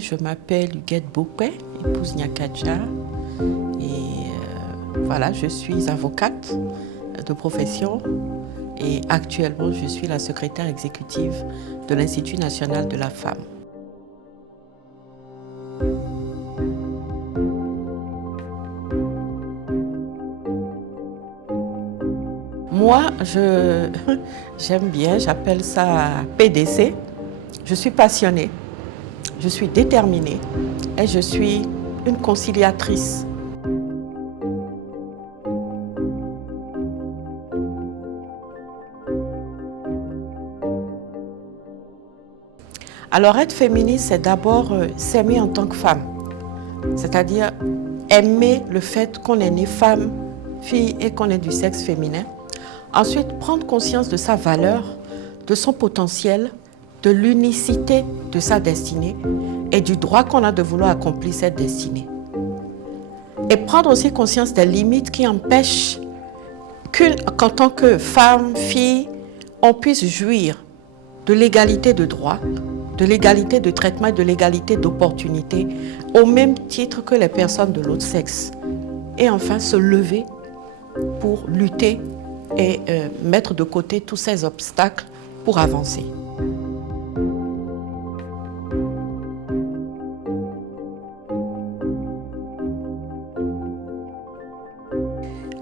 Je m'appelle Huguette Bopé, épouse Nyakadja, et voilà, je suis avocate de profession et actuellement je suis la secrétaire exécutive de l'Institut national de la femme. Moi, j'aime bien, j'appelle ça PDC. Je suis passionnée, je suis déterminée et je suis une conciliatrice. Alors être féministe, c'est d'abord s'aimer en tant que femme, c'est-à-dire aimer le fait qu'on est né femme, fille et qu'on est du sexe féminin. Ensuite, prendre conscience de sa valeur, de son potentiel, de l'unicité de sa destinée et du droit qu'on a de vouloir accomplir cette destinée. Et prendre aussi conscience des limites qui empêchent qu'en tant que femme, fille, on puisse jouir de l'égalité de droits, de l'égalité de traitement et de l'égalité d'opportunités au même titre que les personnes de l'autre sexe. Et enfin, se lever pour lutter et mettre de côté tous ces obstacles pour avancer.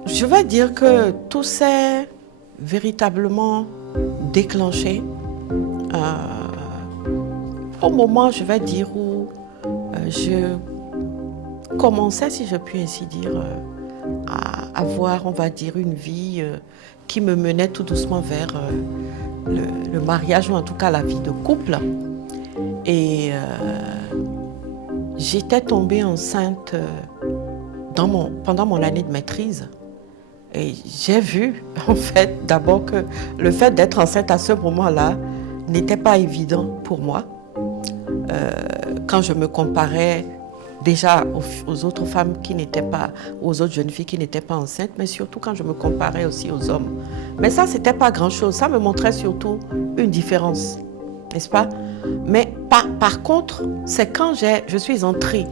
Je vais dire que tout s'est véritablement déclenché au moment, je vais dire, où je commençais, si je puis ainsi dire, à avoir, on va dire, une vie qui me menait tout doucement vers le mariage, ou en tout cas la vie de couple. Et j'étais tombée enceinte pendant mon année de maîtrise. Et j'ai vu, en fait, d'abord que le fait d'être enceinte à ce moment-là n'était pas évident pour moi. Quand je me comparais déjà aux autres femmes qui n'étaient pas, aux autres jeunes filles qui n'étaient pas enceintes, mais surtout quand je me comparais aussi aux hommes. Mais ça, c'était pas grand-chose. Ça me montrait surtout une différence, n'est-ce pas? Mais par contre, c'est quand je suis entrée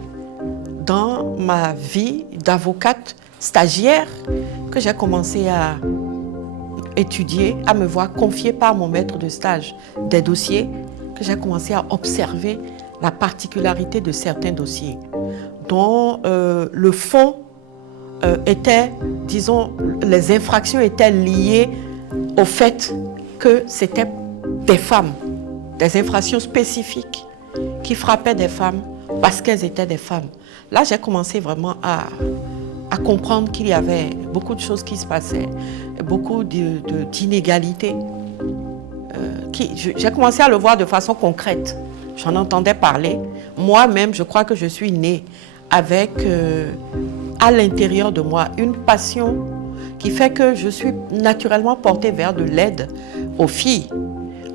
dans ma vie d'avocate stagiaire que j'ai commencé à étudier, à me voir confier par mon maître de stage des dossiers, que j'ai commencé à observer la particularité de certains dossiers, dont le fond était, disons, les infractions étaient liées au fait que c'était des femmes, des infractions spécifiques qui frappaient des femmes parce qu'elles étaient des femmes. Là, j'ai commencé vraiment à comprendre qu'il y avait beaucoup de choses qui se passaient, beaucoup d'inégalités. J'ai commencé à le voir de façon concrète. J'en entendais parler. Moi-même, je crois que je suis née avec, à l'intérieur de moi, une passion qui fait que je suis naturellement portée vers de l'aide aux filles,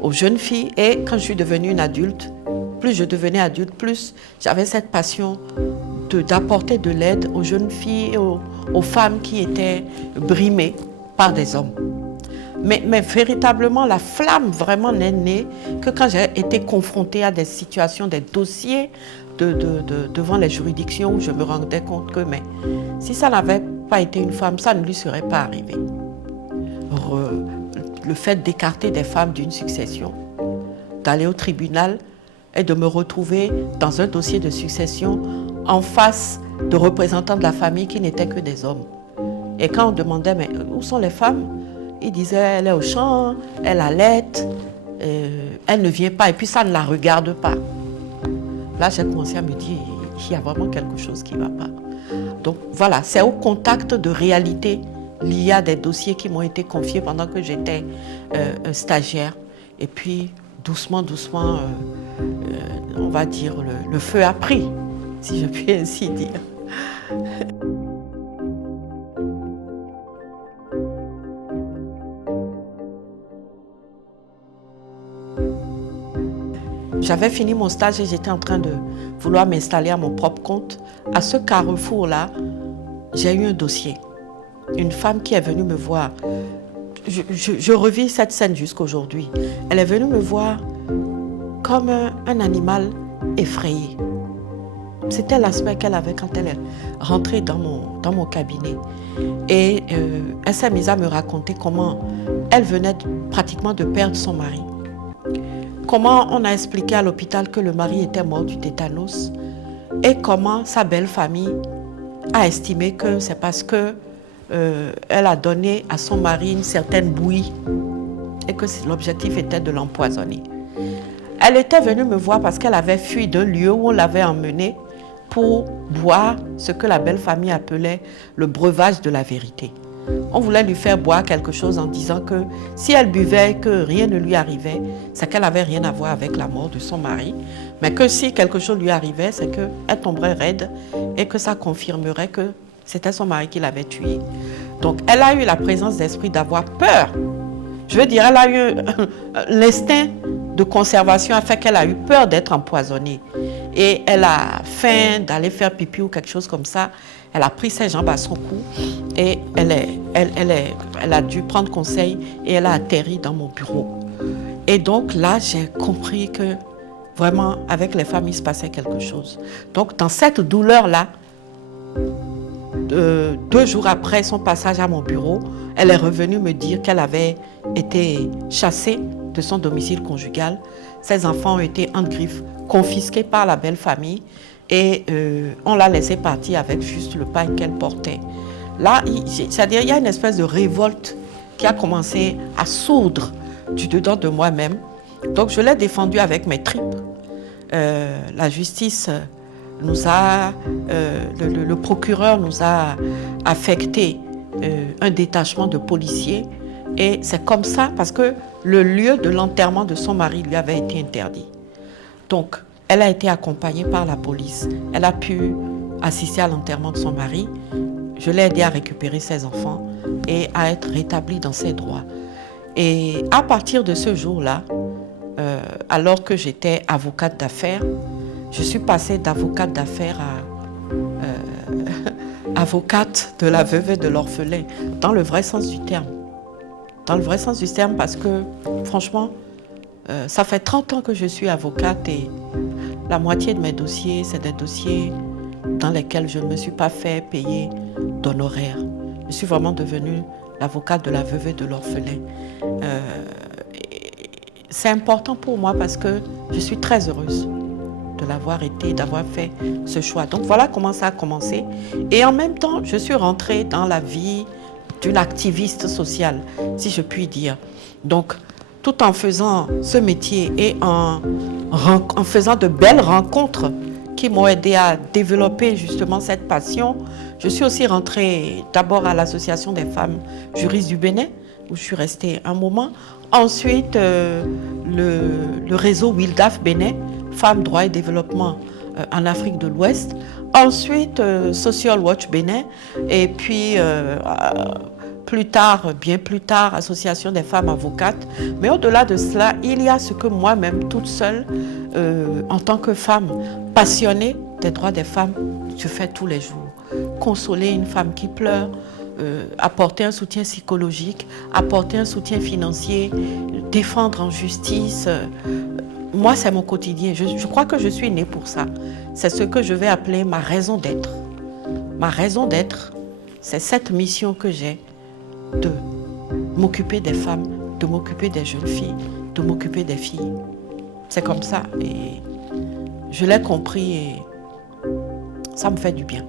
aux jeunes filles. Et quand je suis devenue une adulte, plus je devenais adulte, plus j'avais cette passion d'apporter de l'aide aux jeunes filles et aux femmes qui étaient brimées par des hommes. Mais véritablement, la flamme vraiment n'est née que quand j'ai été confrontée à des situations, des dossiers devant les juridictions où je me rendais compte que si ça n'avait pas été une femme, ça ne lui serait pas arrivé. Le fait d'écarter des femmes d'une succession, d'aller au tribunal et de me retrouver dans un dossier de succession en face de représentants de la famille qui n'étaient que des hommes. Et quand on demandait, mais où sont les femmes? Il disait, elle est au champ, elle allaite, elle ne vient pas, et puis ça ne la regarde pas. Là, j'ai commencé à me dire, il y a vraiment quelque chose qui ne va pas. Donc voilà, c'est au contact de réalités liées à des dossiers qui m'ont été confiés pendant que j'étais stagiaire. Et puis, doucement, on va dire, le feu a pris, si je puis ainsi dire. J'avais fini mon stage et j'étais en train de vouloir m'installer à mon propre compte. À ce carrefour-là, j'ai eu un dossier. Une femme qui est venue me voir. Je revis cette scène jusqu'aujourd'hui. Elle est venue me voir comme un animal effrayé. c'était l'aspect qu'elle avait quand elle est rentrée dans mon cabinet. Et elle s'est mise à me raconter comment elle venait pratiquement de perdre son mari. Comment on a expliqué à l'hôpital que le mari était mort du tétanos et comment sa belle famille a estimé que c'est parce que elle a donné à son mari une certaine bouillie et que l'objectif était de l'empoisonner. Elle était venue me voir parce qu'elle avait fui d'un lieu où on l'avait emmenée pour boire ce que la belle famille appelait le breuvage de la vérité. On voulait lui faire boire quelque chose en disant que si elle buvait et que rien ne lui arrivait, c'est qu'elle n'avait rien à voir avec la mort de son mari, mais que si quelque chose lui arrivait, c'est qu'elle tomberait raide et que ça confirmerait que c'était son mari qui l'avait tuée. Donc elle a eu la présence d'esprit d'avoir peur. Je veux dire, elle a eu l'instinct de conservation a fait qu'elle a eu peur d'être empoisonnée. Et elle a faim d'aller faire pipi ou quelque chose comme ça. Elle a pris ses jambes à son cou et elle a dû prendre conseil et elle a atterri dans mon bureau. Et donc là, j'ai compris que vraiment, avec les femmes, il se passait quelque chose. Donc dans cette douleur-là, 2 jours après son passage à mon bureau, elle est revenue me dire qu'elle avait été chassée de son domicile conjugal. Ses enfants ont été en griffe, confisqués par la belle famille et on l'a laissée partir avec juste le pain qu'elle portait. Là, c'est-à-dire, il y a une espèce de révolte qui a commencé à sourdre du dedans de moi-même. Donc, je l'ai défendue avec mes tripes. La justice nous a, le procureur nous a affecté un détachement de policiers et c'est comme ça parce que le lieu de l'enterrement de son mari lui avait été interdit. Donc, elle a été accompagnée par la police. Elle a pu assister à l'enterrement de son mari. Je l'ai aidée à récupérer ses enfants et à être rétablie dans ses droits. Et à partir de ce jour-là, alors que j'étais avocate d'affaires, je suis passée d'avocate d'affaires à avocate de la veuve et de l'orphelin, dans le vrai sens du terme. Dans le vrai sens du terme parce que, franchement, ça fait 30 ans que je suis avocate et la moitié de mes dossiers, c'est des dossiers dans lesquels je ne me suis pas fait payer d'honoraires. Je suis vraiment devenue l'avocate de la veuve et de l'orphelin. C'est important pour moi parce que je suis très heureuse de l'avoir été, d'avoir fait ce choix. Donc voilà comment ça a commencé. Et en même temps, je suis rentrée dans la vie d'une activiste sociale, si je puis dire. Donc, tout en faisant ce métier et en faisant de belles rencontres qui m'ont aidé à développer justement cette passion, je suis aussi rentrée d'abord à l'Association des femmes juristes du Bénin, où je suis restée un moment. Ensuite, le réseau WILDAF Bénin, Femmes, Droits et Développement en Afrique de l'Ouest. Ensuite, Social Watch Bénin. Et puis, plus tard, bien plus tard, Association des femmes avocates. Mais au-delà de cela, il y a ce que moi-même, toute seule, en tant que femme passionnée des droits des femmes, je fais tous les jours. Consoler une femme qui pleure, apporter un soutien psychologique, apporter un soutien financier, défendre en justice. Moi, c'est mon quotidien. Je crois que je suis née pour ça. C'est ce que je vais appeler ma raison d'être. Ma raison d'être, c'est cette mission que j'ai de m'occuper des femmes, de m'occuper des jeunes filles, de m'occuper des filles. C'est comme ça. Et je l'ai compris et ça me fait du bien.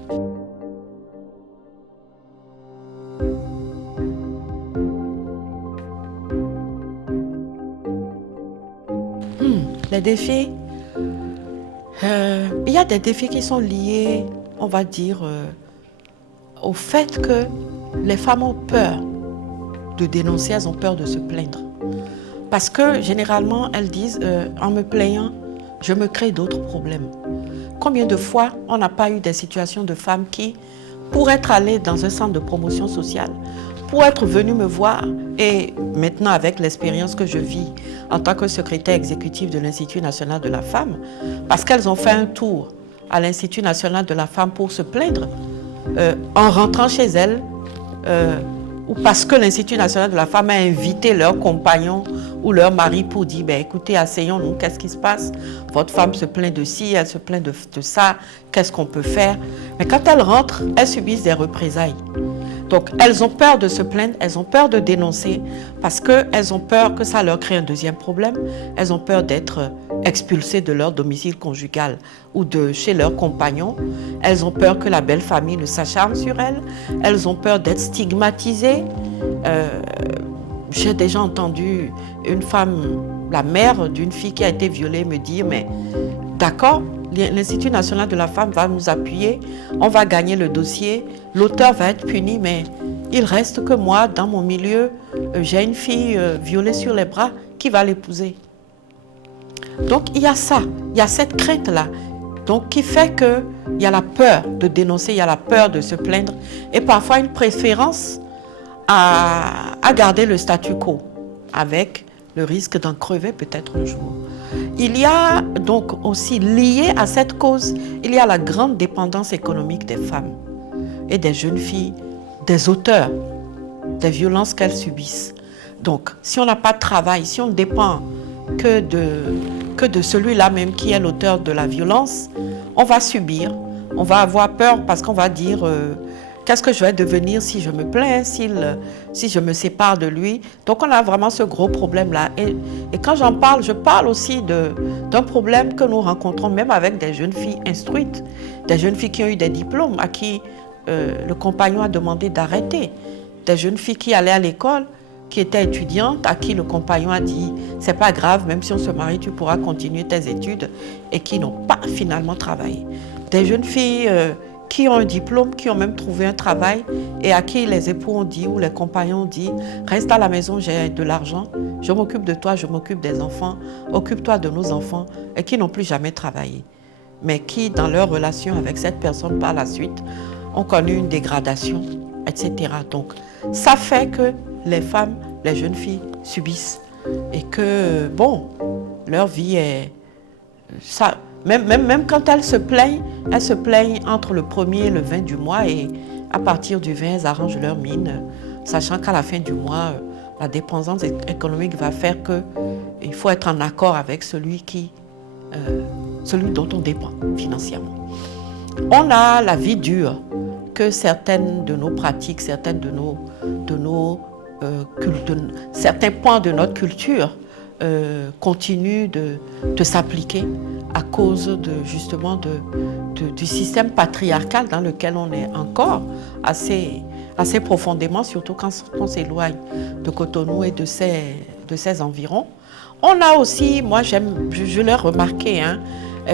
Les défis, il y a des défis qui sont liés, on va dire, au fait que les femmes ont peur de dénoncer, elles ont peur de se plaindre. Parce que généralement, elles disent, en me plaignant, je me crée d'autres problèmes. Combien de fois on n'a pas eu des situations de femmes qui, pour être allées dans un centre de promotion sociale, pour être venues me voir, et maintenant avec l'expérience que je vis en tant que secrétaire exécutive de l'Institut national de la femme, parce qu'elles ont fait un tour à l'Institut national de la femme pour se plaindre, en rentrant chez elles, ou parce que l'Institut national de la femme a invité leurs compagnons ou leur mari pour dire, ben, écoutez, asseyons-nous, qu'est-ce qui se passe? Votre femme se plaint de ci, elle se plaint de ça, qu'est-ce qu'on peut faire? Mais quand elles rentrent, elles subissent des représailles. Donc, elles ont peur de se plaindre, elles ont peur de dénoncer, parce qu'elles ont peur que ça leur crée un deuxième problème. Elles ont peur d'être expulsées de leur domicile conjugal ou de chez leurs compagnons. Elles ont peur que la belle famille ne s'acharne sur elles. Elles ont peur d'être stigmatisées. J'ai déjà entendu une femme, la mère d'une fille qui a été violée, me dire, mais d'accord, l'Institut national de la femme va nous appuyer, on va gagner le dossier, l'auteur va être puni, mais il reste que moi, dans mon milieu, j'ai une fille violée sur les bras, qui va l'épouser? Donc il y a ça, il y a cette crainte-là, donc qui fait qu'il y a la peur de dénoncer, il y a la peur de se plaindre, et parfois une préférence à garder le statu quo, avec le risque d'en crever peut-être un jour. Il y a donc aussi, lié à cette cause, il y a la grande dépendance économique des femmes et des jeunes filles, des auteurs, des violences qu'elles subissent. Donc, si on n'a pas de travail, si on ne dépend que de celui-là même qui est l'auteur de la violence, on va subir, on va avoir peur parce qu'on va dire qu'est-ce que je vais devenir si je me plains, si je me sépare de lui. Donc on a vraiment ce gros problème-là. Et quand j'en parle, je parle aussi d'un problème que nous rencontrons même avec des jeunes filles instruites, des jeunes filles qui ont eu des diplômes, à qui le compagnon a demandé d'arrêter, des jeunes filles qui allaient à l'école, qui étaient étudiantes, à qui le compagnon a dit « c'est pas grave, même si on se marie, tu pourras continuer tes études » et qui n'ont pas finalement travaillé. Des jeunes filles qui ont un diplôme, qui ont même trouvé un travail et à qui les époux ont dit ou les compagnons ont dit « reste à la maison, j'ai de l'argent, je m'occupe de toi, je m'occupe des enfants, occupe-toi de nos enfants » et qui n'ont plus jamais travaillé. Mais qui, dans leur relation avec cette personne par la suite, ont connu une dégradation, etc. Donc, ça fait que les femmes, les jeunes filles subissent et que, bon, leur vie est... Ça, même quand elles se plaignent entre le 1er et le 20 du mois et à partir du 20, elles arrangent leur mine, sachant qu'à la fin du mois, la dépendance économique va faire qu'il faut être en accord avec celui dont on dépend financièrement. On a la vie dure que certaines de nos pratiques, certains points de notre culture continuent de s'appliquer à cause justement du système patriarcal dans lequel on est encore assez profondément, surtout quand on s'éloigne de Cotonou et de ses environs. On a aussi, moi je l'ai remarqué,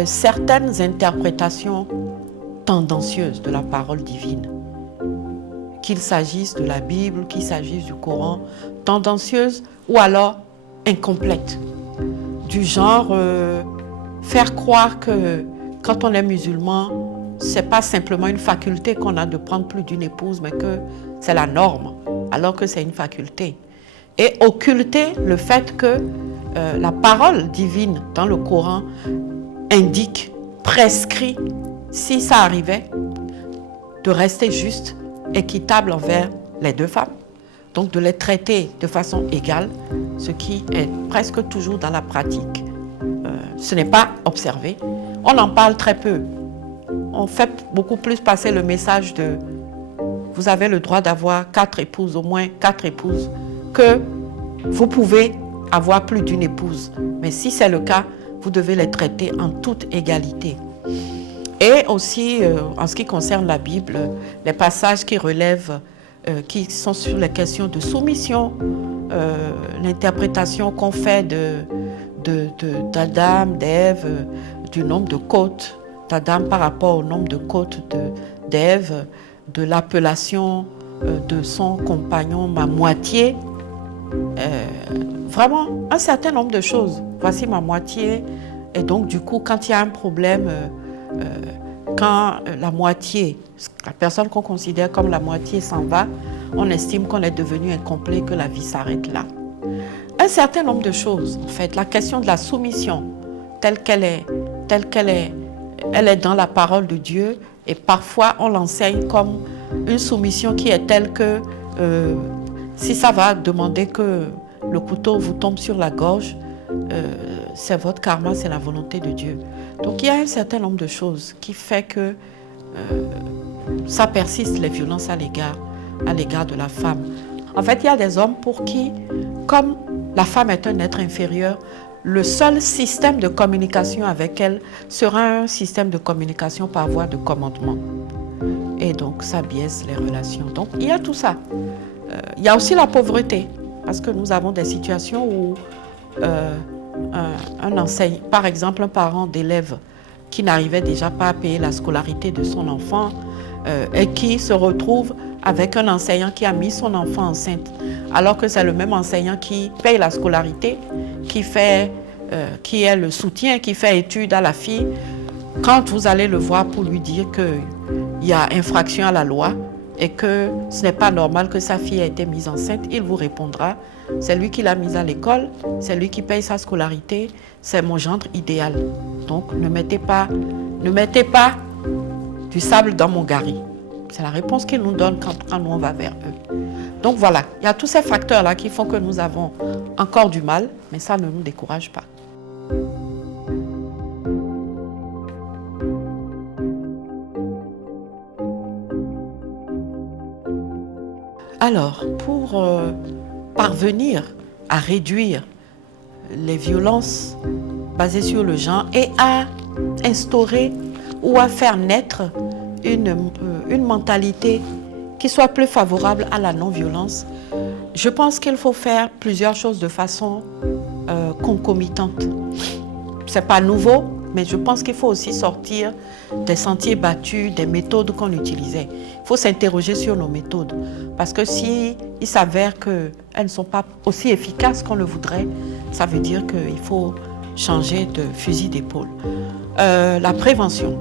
certaines interprétations tendancieuses de la parole divine. Qu'il s'agisse de la Bible, qu'il s'agisse du Coran, tendancieuses ou alors incomplètes. Du genre, faire croire que quand on est musulman, ce n'est pas simplement une faculté qu'on a de prendre plus d'une épouse, mais que c'est la norme, alors que c'est une faculté. Et occulter le fait que la parole divine dans le Coran indique, prescrit, si ça arrivait, de rester juste, équitable envers les deux femmes, donc de les traiter de façon égale, ce qui est presque toujours dans la pratique. Ce n'est pas observé. On en parle très peu. On fait beaucoup plus passer le message de « vous avez le droit d'avoir 4 épouses, au moins 4 épouses », que vous pouvez avoir plus d'une épouse. Mais si c'est le cas, vous devez les traiter en toute égalité. Et aussi, en ce qui concerne la Bible, les passages qui relèvent, qui sont sur les questions de soumission, l'interprétation qu'on fait d'Adam, d'Ève, du nombre de côtes d'Adam par rapport au nombre de côtes d'Ève, de l'appellation de son compagnon, ma moitié, vraiment un certain nombre de choses. Voici ma moitié. Et donc, du coup, quand il y a un problème, quand la moitié, la personne qu'on considère comme la moitié s'en va, on estime qu'on est devenu incomplet, que la vie s'arrête là. Un certain nombre de choses, en fait. La question de la soumission, telle qu'elle est, elle est dans la parole de Dieu et parfois on l'enseigne comme une soumission qui est telle que Si ça va demander que le couteau vous tombe sur la gorge, c'est votre karma, c'est la volonté de Dieu. Donc il y a un certain nombre de choses qui fait que ça persiste, les violences à l'égard de la femme. En fait, il y a des hommes pour qui, comme la femme est un être inférieur, le seul système de communication avec elle sera un système de communication par voie de commandement. Et donc, ça biaise les relations. Donc, il y a tout ça. Il y a aussi la pauvreté, parce que nous avons des situations où un enseignant, par exemple, un parent d'élève qui n'arrivait déjà pas à payer la scolarité de son enfant et qui se retrouve avec un enseignant qui a mis son enfant enceinte, alors que c'est le même enseignant qui paye la scolarité, qui est le soutien, qui fait étude à la fille. Quand vous allez le voir pour lui dire qu'il y a infraction à la loi et que ce n'est pas normal que sa fille ait été mise enceinte, il vous répondra, c'est lui qui l'a mise à l'école, c'est lui qui paye sa scolarité, c'est mon gendre idéal. Donc ne mettez pas du sable dans mon gari. C'est la réponse qu'ils nous donnent quand nous on va vers eux. Donc voilà, il y a tous ces facteurs-là qui font que nous avons encore du mal, mais ça ne nous décourage pas. Alors, pour parvenir à réduire les violences basées sur le genre et à instaurer ou à faire naître une mentalité qui soit plus favorable à la non-violence, je pense qu'il faut faire plusieurs choses de façon concomitante. Ce n'est pas nouveau, mais je pense qu'il faut aussi sortir des sentiers battus, des méthodes qu'on utilisait. Il faut s'interroger sur nos méthodes, parce que si il s'avère qu'elles ne sont pas aussi efficaces qu'on le voudrait, ça veut dire qu'il faut changer de fusil d'épaule. La prévention.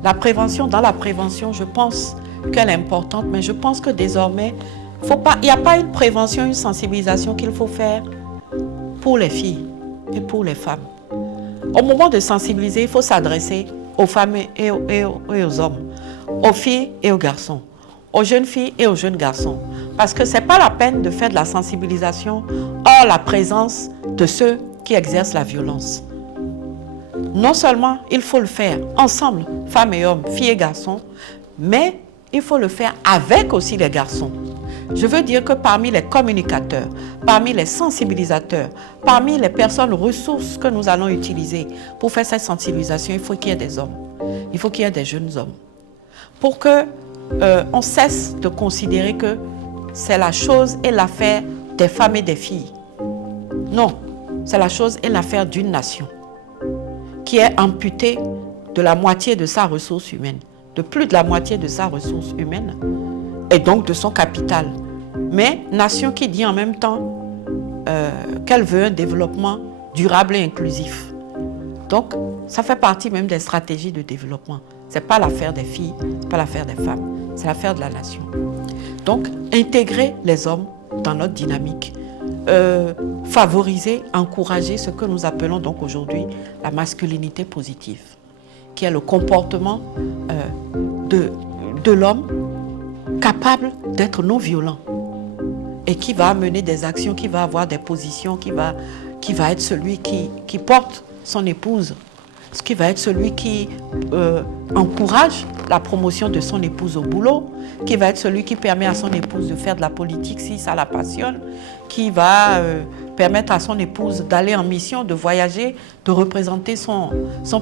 Dans la prévention, je pense qu'elle est importante, mais je pense que désormais, il n'y a pas une prévention, une sensibilisation qu'il faut faire pour les filles et pour les femmes. Au moment de sensibiliser, il faut s'adresser aux femmes et aux hommes, aux filles et aux garçons, aux jeunes filles et aux jeunes garçons. Parce que ce n'est pas la peine de faire de la sensibilisation hors la présence de ceux qui exercent la violence. Non seulement il faut le faire ensemble, femmes et hommes, filles et garçons, mais il faut le faire avec aussi les garçons. Je veux dire que parmi les communicateurs, parmi les sensibilisateurs, parmi les personnes ressources que nous allons utiliser pour faire cette sensibilisation, il faut qu'il y ait des hommes. Il faut qu'il y ait des jeunes hommes. Pour que on cesse de considérer que c'est la chose et l'affaire des femmes et des filles. Non, c'est la chose et l'affaire d'une nation qui est amputée de la moitié de sa ressource humaine, de plus de la moitié de sa ressource humaine, et donc de son capital. Mais nation qui dit en même temps qu'elle veut un développement durable et inclusif. Donc, ça fait partie même des stratégies de développement. Ce n'est pas l'affaire des filles, ce n'est pas l'affaire des femmes, c'est l'affaire de la nation. Donc, intégrer les hommes dans notre dynamique, favoriser, encourager ce que nous appelons donc aujourd'hui la masculinité positive, qui est le comportement de l'homme capable d'être non violent et qui va mener des actions, qui va avoir des positions, qui va être celui qui porte son épouse, qui va être celui qui encourage la promotion de son épouse au boulot, qui va être celui qui permet à son épouse de faire de la politique si ça la passionne, qui va permettre à son épouse d'aller en mission, de voyager, de représenter son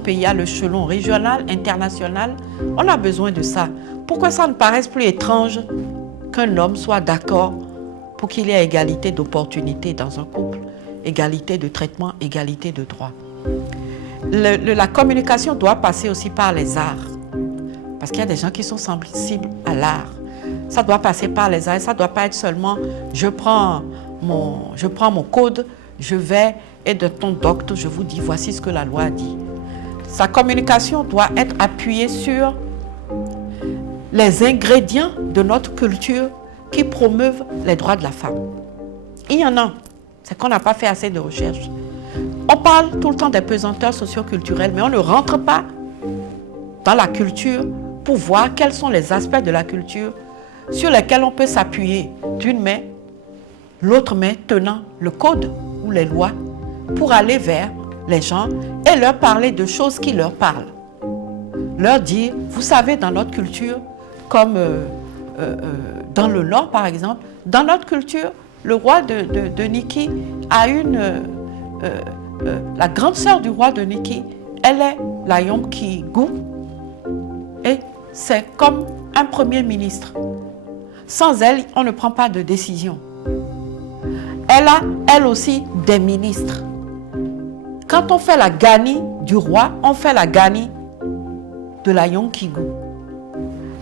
pays à l'échelon régional, international. On a besoin de ça. Pourquoi ça ne paraisse plus étrange qu'un homme soit d'accord pour qu'il y ait égalité d'opportunités dans un couple, égalité de traitement, égalité de droits. La communication doit passer aussi par les arts, parce qu'il y a des gens qui sont sensibles à l'art. Ça doit passer par les arts, ça ne doit pas être seulement je prends mon code, je vais et de ton docte, je vous dis voici ce que la loi dit. Sa communication doit être appuyée sur les ingrédients de notre culture qui promeuvent les droits de la femme. Il y en a, c'est qu'on n'a pas fait assez de recherches. On parle tout le temps des pesanteurs socioculturels, mais on ne rentre pas dans la culture pour voir quels sont les aspects de la culture sur lesquels on peut s'appuyer d'une main l'autre main tenant le code ou les lois pour aller vers les gens et leur parler de choses qui leur parlent. Leur dire, vous savez, dans notre culture, comme dans le Nord par exemple, dans notre culture, le roi de Niki a la grande sœur du roi de Niki, elle est la Yom-Ki-Gu et c'est comme un premier ministre. Sans elle, on ne prend pas de décision. Elle a, elle aussi, des ministres. Quand on fait la gani du roi, on fait la gani de la Yom-Ki-Gu.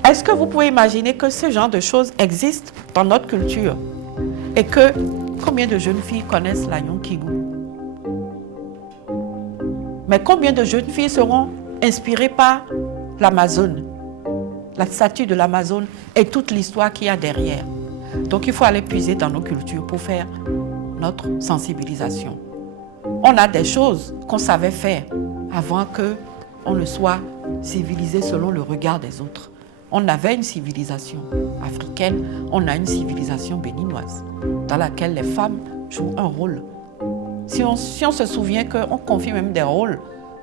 Est-ce que vous pouvez imaginer que ce genre de choses existent dans notre culture et que combien de jeunes filles connaissent la Yom-Ki-Gu? Mais combien de jeunes filles seront inspirées par l'Amazone, la statue de l'Amazone et toute l'histoire qu'il y a derrière? Donc il faut aller puiser dans nos cultures pour faire notre sensibilisation. On a des choses qu'on savait faire avant qu'on ne soit civilisé selon le regard des autres. On avait une civilisation africaine, on a une civilisation béninoise dans laquelle les femmes jouent un rôle. Si on se souvient qu'on confie même des rôles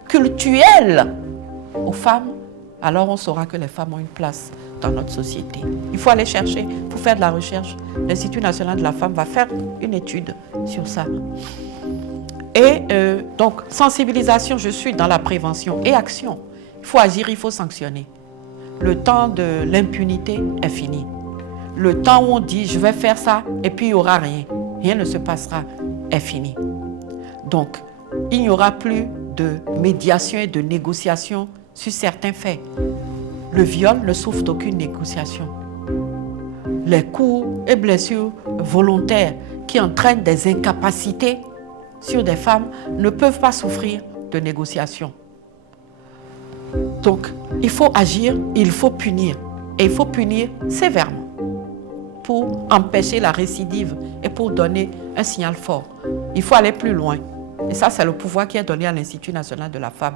cultuels aux femmes, alors on saura que les femmes ont une place dans notre société. Il faut aller chercher, pour faire de la recherche. L'Institut national de la femme va faire une étude sur ça. Et donc, sensibilisation, je suis dans la prévention et action. Il faut agir, il faut sanctionner. Le temps de l'impunité est fini. Le temps où on dit, je vais faire ça, et puis il n'y aura rien. Rien ne se passera, est fini. Donc, il n'y aura plus de médiation et de négociation sur certains faits. Le viol ne souffre d'aucune négociation. Les coups et blessures volontaires qui entraînent des incapacités sur des femmes ne peuvent pas souffrir de négociation. Donc, il faut agir, il faut punir. Et il faut punir sévèrement pour empêcher la récidive et pour donner un signal fort. Il faut aller plus loin. Et ça, c'est le pouvoir qui est donné à l'Institut national de la femme.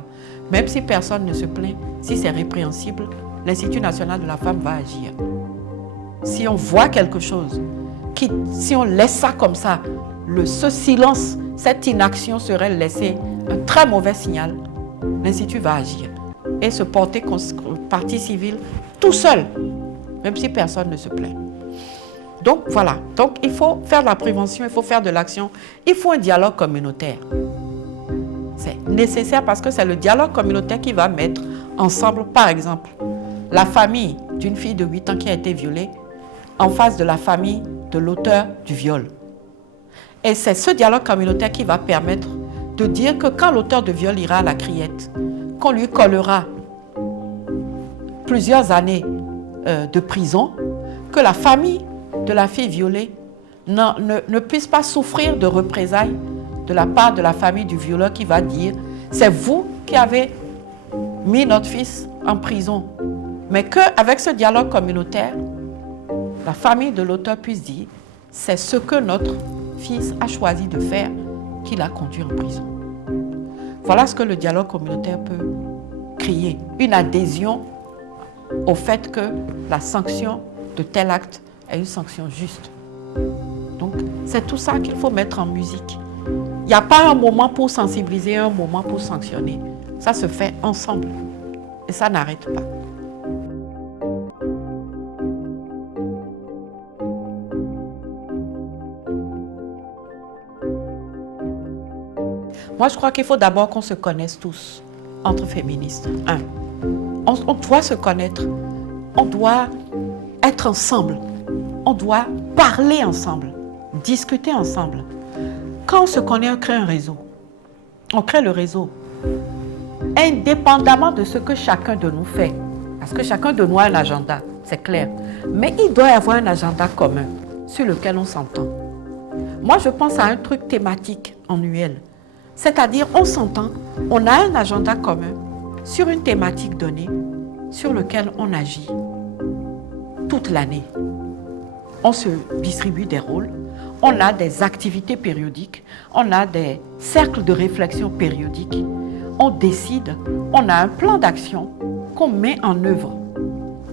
Même si personne ne se plaint, si c'est répréhensible, l'Institut national de la femme va agir. Si on voit quelque chose, si on laisse ça comme ça, ce silence, cette inaction serait laissé un très mauvais signal. L'Institut va agir et se porter partie civile tout seul, même si personne ne se plaint. Donc voilà, donc il faut faire de la prévention, il faut faire de l'action, il faut un dialogue communautaire. C'est nécessaire parce que c'est le dialogue communautaire qui va mettre ensemble, par exemple, la famille d'une fille de 8 ans qui a été violée en face de la famille de l'auteur du viol. Et c'est ce dialogue communautaire qui va permettre de dire que quand l'auteur de viol ira à la criette, qu'on lui collera plusieurs années de prison, que la famille de la fille violée ne puisse pas souffrir de représailles de la part de la famille du violeur qui va dire « c'est vous qui avez mis notre fils en prison ». Mais qu'avec ce dialogue communautaire, la famille de l'auteur puisse dire « c'est ce que notre fils a choisi de faire qui l'a conduit en prison ». Voilà ce que le dialogue communautaire peut créer, une adhésion au fait que la sanction de tel acte est une sanction juste. Donc, c'est tout ça qu'il faut mettre en musique. Il n'y a pas un moment pour sensibiliser et un moment pour sanctionner. Ça se fait ensemble. Et ça n'arrête pas. Moi, je crois qu'il faut d'abord qu'on se connaisse tous, entre féministes. On doit se connaître. On doit être ensemble. On doit parler ensemble, discuter ensemble. Quand on se connaît, on crée un réseau. On crée le réseau. Indépendamment de ce que chacun de nous fait. Parce que chacun de nous a un agenda, c'est clair. Mais il doit y avoir un agenda commun sur lequel on s'entend. Moi, je pense à un truc thématique annuel. C'est-à-dire, on s'entend, on a un agenda commun sur une thématique donnée sur lequel on agit toute l'année. On se distribue des rôles, on a des activités périodiques, on a des cercles de réflexion périodiques, on décide, on a un plan d'action qu'on met en œuvre.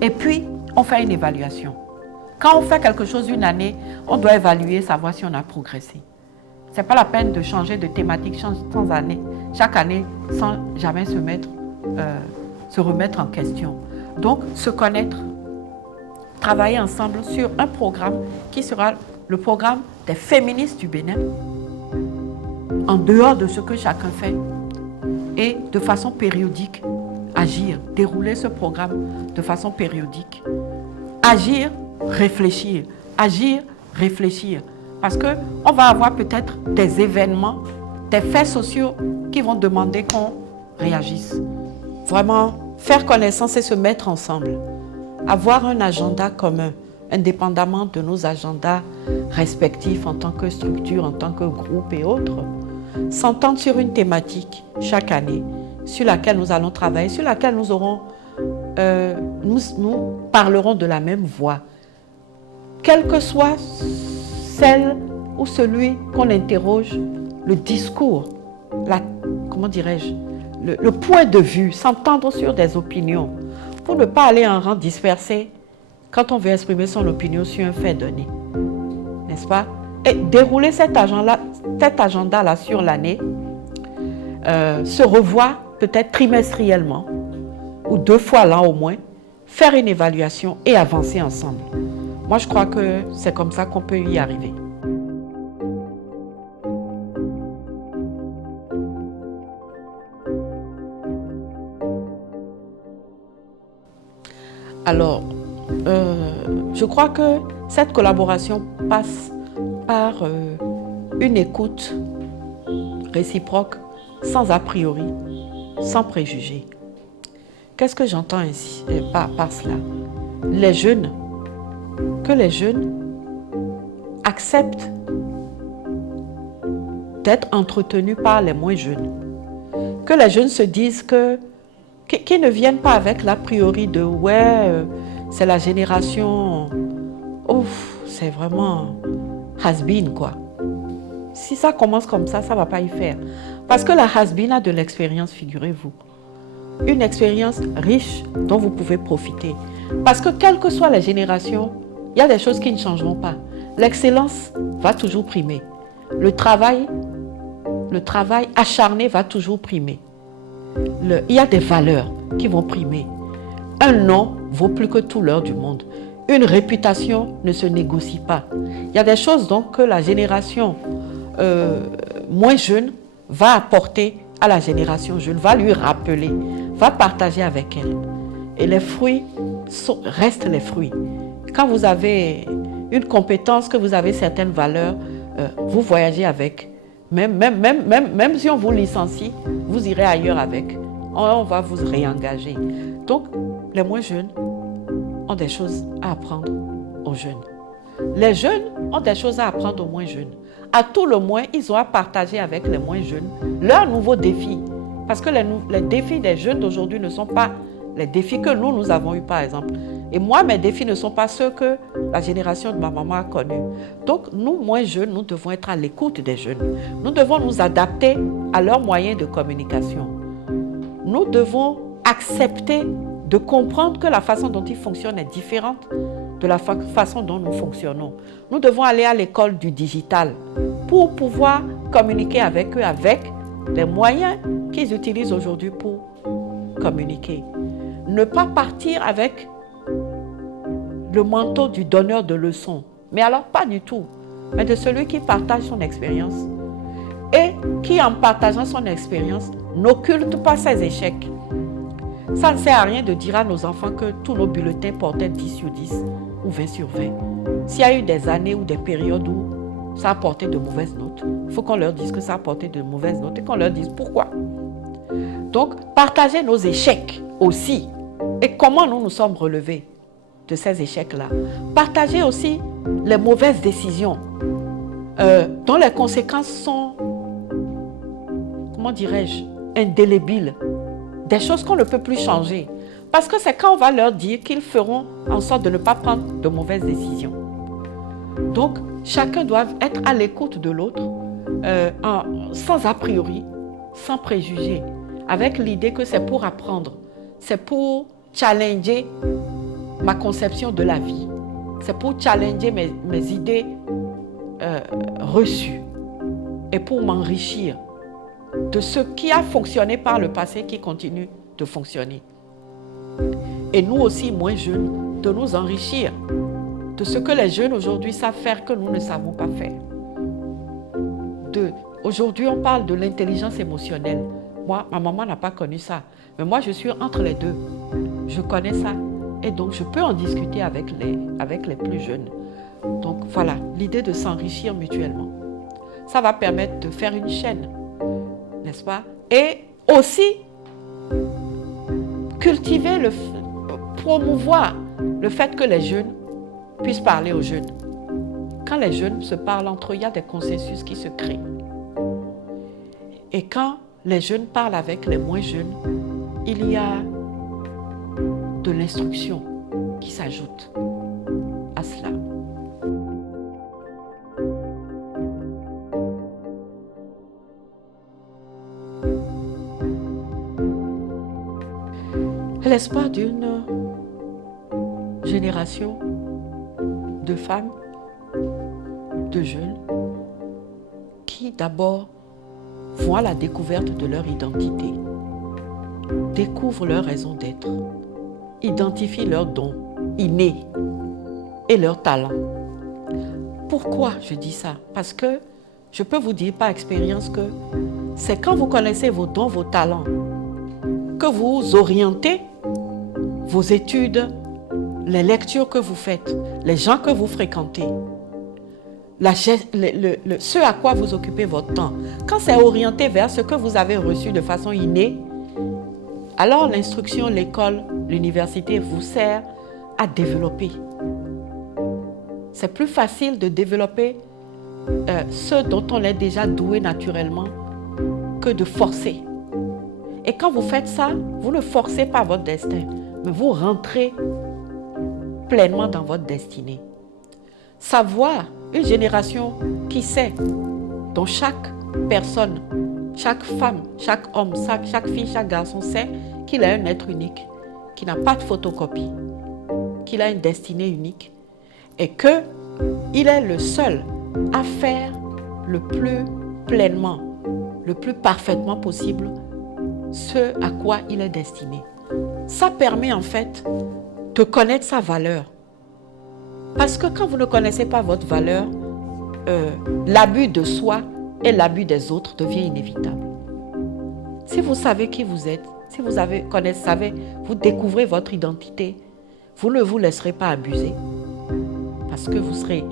Et puis, on fait une évaluation. Quand on fait quelque chose une année, on doit évaluer, savoir si on a progressé. Ce n'est pas la peine de changer de thématique chaque année sans jamais se remettre en question. Donc, se connaître, travailler ensemble sur un programme qui sera le programme des féministes du Bénin, en dehors de ce que chacun fait, et de façon périodique, agir, dérouler ce programme de façon périodique. Agir, réfléchir, agir, réfléchir. Parce qu'on va avoir peut-être des événements, des faits sociaux qui vont demander qu'on réagisse. Vraiment, faire connaissance et se mettre ensemble. Avoir un agenda commun, indépendamment de nos agendas respectifs en tant que structure, en tant que groupe et autres. S'entendre sur une thématique chaque année, sur laquelle nous allons travailler, sur laquelle nous parlerons de la même voix. Quelle que soit celle ou celui qu'on interroge, le discours, le point de vue, s'entendre sur des opinions, pour ne pas aller en rang dispersé quand on veut exprimer son opinion sur un fait donné. N'est-ce pas? Et dérouler cet agenda-là sur l'année, se revoir peut-être trimestriellement, ou 2 fois l'an au moins, faire une évaluation et avancer ensemble. Moi, je crois que c'est comme ça qu'on peut y arriver. Alors, je crois que cette collaboration passe par une écoute réciproque, sans a priori, sans préjugés. Qu'est-ce que j'entends ainsi par cela? Que les jeunes acceptent d'être entretenus par les moins jeunes. Que les jeunes se disent qu'ils ne viennent pas avec l'a priori de c'est la génération, c'est vraiment has-been quoi. Si ça commence comme ça ne va pas y faire. Parce que la has-been a de l'expérience, figurez-vous. Une expérience riche dont vous pouvez profiter. Parce que quelles que soient les générations, il y a des choses qui ne changeront pas. L'excellence va toujours primer. Le travail acharné va toujours primer. Il y a des valeurs qui vont primer. Un nom vaut plus que tout l'or du monde. Une réputation ne se négocie pas. Il y a des choses donc que la génération moins jeune va apporter à la génération jeune, va lui rappeler, va partager avec elle. Et les fruits restent les fruits. Quand vous avez une compétence, que vous avez certaines valeurs, vous voyagez avec. Même si on vous licencie, vous irez ailleurs avec. On va vous réengager. Donc, les moins jeunes ont des choses à apprendre aux jeunes. Les jeunes ont des choses à apprendre aux moins jeunes. À tout le moins, ils ont à partager avec les moins jeunes leurs nouveaux défis. Parce que les défis des jeunes d'aujourd'hui ne sont pas les défis que nous avons eus, par exemple. Et moi, mes défis ne sont pas ceux que la génération de ma maman a connus. Donc, nous, moins jeunes, nous devons être à l'écoute des jeunes. Nous devons nous adapter à leurs moyens de communication. Nous devons accepter de comprendre que la façon dont ils fonctionnent est différente de la façon dont nous fonctionnons. Nous devons aller à l'école du digital pour pouvoir communiquer avec eux avec les moyens qu'ils utilisent aujourd'hui pour communiquer. Ne pas partir avec le manteau du donneur de leçons, mais alors pas du tout, mais de celui qui partage son expérience et qui, en partageant son expérience, n'occulte pas ses échecs. Ça ne sert à rien de dire à nos enfants que tous nos bulletins portaient 10 sur 10 ou 20 sur 20. S'il y a eu des années ou des périodes où ça a porté de mauvaises notes, il faut qu'on leur dise que ça a porté de mauvaises notes et qu'on leur dise pourquoi. Donc, partager nos échecs aussi et comment nous nous sommes relevés de ces échecs-là. Partager aussi les mauvaises décisions dont les conséquences sont, indélébiles. Des choses qu'on ne peut plus changer. Parce que c'est quand on va leur dire qu'ils feront en sorte de ne pas prendre de mauvaises décisions. Donc, chacun doit être à l'écoute de l'autre, sans a priori, sans préjugés, avec l'idée que c'est pour apprendre, c'est pour challenger ma conception de la vie. c'est pour challenger mes idées reçues et pour m'enrichir de ce qui a fonctionné par le passé qui continue de fonctionner. Et nous aussi, moins jeunes, de nous enrichir de ce que les jeunes aujourd'hui savent faire que nous ne savons pas faire. Aujourd'hui, on parle de l'intelligence émotionnelle. Moi, ma maman n'a pas connu ça. Mais moi, je suis entre les deux. Je connais ça. Et donc, je peux en discuter avec les plus jeunes. Donc, voilà, l'idée de s'enrichir mutuellement. Ça va permettre de faire une chaîne, n'est-ce pas? Et aussi, promouvoir le fait que les jeunes puissent parler aux jeunes. Quand les jeunes se parlent entre eux, il y a des consensus qui se créent. Et quand les jeunes parlent avec les moins jeunes, il y a de l'instruction qui s'ajoute à cela. L'espoir d'une génération de femmes, de jeunes, qui d'abord vont à la découverte de leur identité, découvrent leur raison d'être, identifient leurs dons innés et leurs talents. Pourquoi je dis ça? Parce que je peux vous dire par expérience que c'est quand vous connaissez vos dons, vos talents, que vous orientez vos études, les lectures que vous faites, les gens que vous fréquentez, ce à quoi vous occupez votre temps. Quand c'est orienté vers ce que vous avez reçu de façon innée, alors l'instruction, l'école, l'université vous sert à développer. C'est plus facile de développer ce dont on est déjà doué naturellement que de forcer. Et quand vous faites ça, vous ne forcez pas votre destin, mais vous rentrez pleinement dans votre destinée. Savoir, une génération qui sait, dont chaque personne, chaque femme, chaque homme, chaque fille, chaque garçon sait qu'il est un être unique, qui n'a pas de photocopie, qu'il a une destinée unique et qu'il est le seul à faire le plus pleinement, le plus parfaitement possible ce à quoi il est destiné. Ça permet en fait de connaître sa valeur. Parce que quand vous ne connaissez pas votre valeur, l'abus de soi et l'abus des autres devient inévitable. Si vous savez qui vous êtes, si vous vous découvrez votre identité, vous ne vous laisserez pas abuser. Parce que vous serez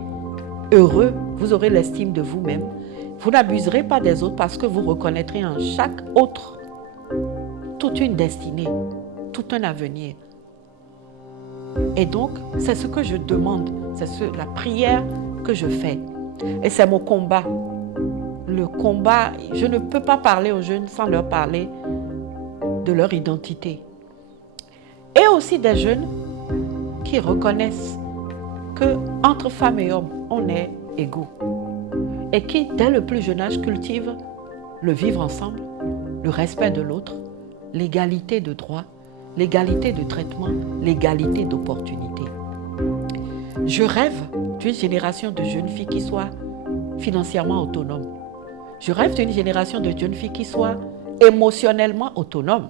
heureux, vous aurez l'estime de vous-même. Vous n'abuserez pas des autres parce que vous reconnaîtrez en chaque autre toute une destinée, tout un avenir. Et donc, c'est ce que je demande, la prière que je fais. Et c'est mon combat. Le combat, je ne peux pas parler aux jeunes sans leur parler de leur identité. Et aussi des jeunes qui reconnaissent qu'entre femmes et hommes, on est égaux. Et qui, dès le plus jeune âge, cultivent le vivre ensemble, le respect de l'autre, l'égalité de droits, l'égalité de traitement, l'égalité d'opportunités. Je rêve d'une génération de jeunes filles qui soient financièrement autonomes. Je rêve d'une génération de jeunes filles qui soient émotionnellement autonomes.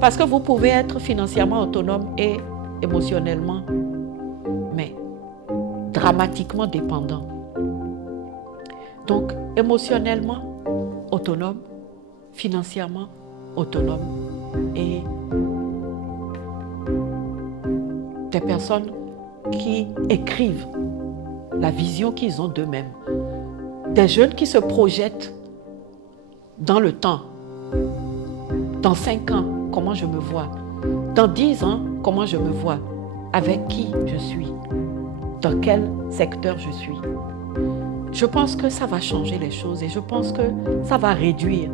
Parce que vous pouvez être financièrement autonome et émotionnellement, mais dramatiquement dépendant. Donc, émotionnellement autonome, financièrement autonome et des personnes qui écrivent la vision qu'ils ont d'eux-mêmes. Des jeunes qui se projettent dans le temps. Dans 5 ans, comment je me vois? Dans 10 ans, comment je me vois? Avec qui je suis? Dans quel secteur je suis? Je pense que ça va changer les choses et je pense que ça va réduire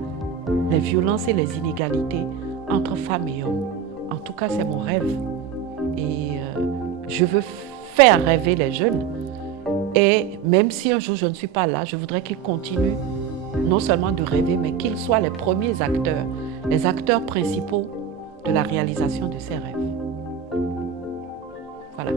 les violences et les inégalités entre femmes et hommes. En tout cas, c'est mon rêve. Et je veux faire rêver les jeunes. Et même si un jour je ne suis pas là, je voudrais qu'ils continuent non seulement de rêver, mais qu'ils soient les premiers acteurs, les acteurs principaux de la réalisation de ces rêves. Voilà.